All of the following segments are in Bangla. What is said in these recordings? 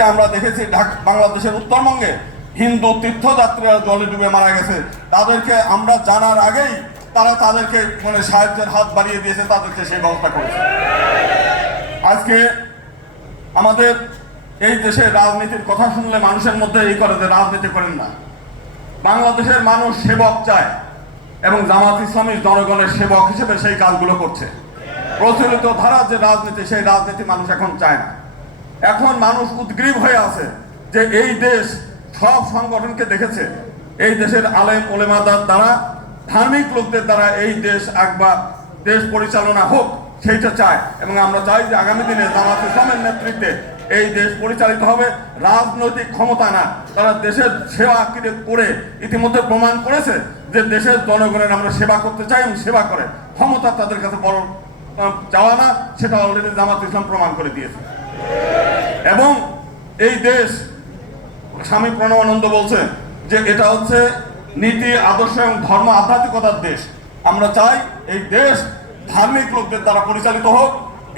অতীতে আমরা দেখেছি বাংলাদেশের উত্তরবঙ্গে হিন্দু তীর্থযাত্রীরা জলে ডুবে মারা গেছে, তাদেরকে আমরা জানার আগেই তারা তাদেরকে মানে সাহায্যের হাত বাড়িয়ে দিয়েছে, তাদেরকে সেই ব্যবস্থা করেছে। আজকে আমাদের এই দেশে রাজনীতির কথা শুনলে মানুষের মধ্যে এই করে যে রাজনীতি করেন না। বাংলাদেশের মানুষ সেবক চায় এবং জামাত ইসলামী জনগণের সেবক হিসেবে সেই কাজগুলো করছে। প্রচলিত ধারা যে রাজনীতি, সেই রাজনীতি মানুষ এখন চায় না। এখন মানুষ উদ্গ্রীব হয়ে আছে যে এই দেশ সব সংগঠনকে দেখেছে, এই দেশের আলেম ওলেমাদের দ্বারা, ধার্মিক লোকদের দ্বারা এই দেশ একবার দেশ পরিচালনা হোক, সেইটা চায়। এবং আমরা চাই যে আগামী দিনে জামাত ইসলামের নেতৃত্বে এই দেশ পরিচালিত হবে। রাজনৈতিক ক্ষমতা না, তারা দেশের সেবা করে ইতিমধ্যে প্রমাণ করেছে যে দেশের জনগণের আমরা সেবা করতে চাই এবং সেবা করে। ক্ষমতা তাদের কাছে বড় চাওয়া না, সেটা অলরেডি জামাত ইসলাম প্রমাণ করে দিয়েছে। এবং এই দেশ, স্বামী প্রণবানন্দ বলছে যে এটা হচ্ছে নীতি, আদর্শ এবং ধর্ম আধ্যাত্মিকতার দেশ। আমরা চাই এই দেশ ধার্মিক লোকদের দ্বারা পরিচালিত হোক,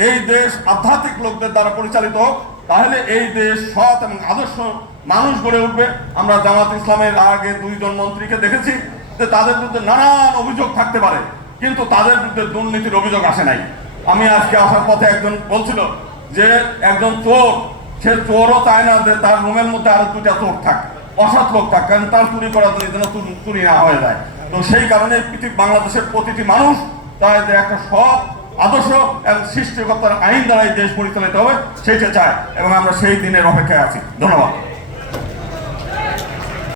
এই দেশ আধ্যাত্মিক লোকদের দ্বারা পরিচালিত হোক, তাহলে এই দেশ সৎ এবং আদর্শ মানুষ গড়ে উঠবে। আমরা জামাত ইসলামের আগে 2 জন মন্ত্রীকে দেখেছি যে তাদের বিরুদ্ধে নানান অভিযোগ থাকতে পারে, কিন্তু তাদের বিরুদ্ধে দুর্নীতির অভিযোগ আসে নাই। আমি আজকে আসার পথে একজন বলছিল যে একজন চোর, সে চোরও চায় না যে তার রুমের মধ্যে আরো 2টা চোর থাক, অসৎ লোক থাক, কারণ তার চুরি করা যেন চুরি না হয়ে যায়। তো সেই কারণে বাংলাদেশের প্রতিটি মানুষ চায় যে একটা সৎ আদর্শ এবং সৃষ্টিকর্তার আইন দ্বারা এই দেশ পরিচালিত হবে, সেইটা চায় এবং আমরা সেই দিনের অপেক্ষায় আছি। ধন্যবাদ।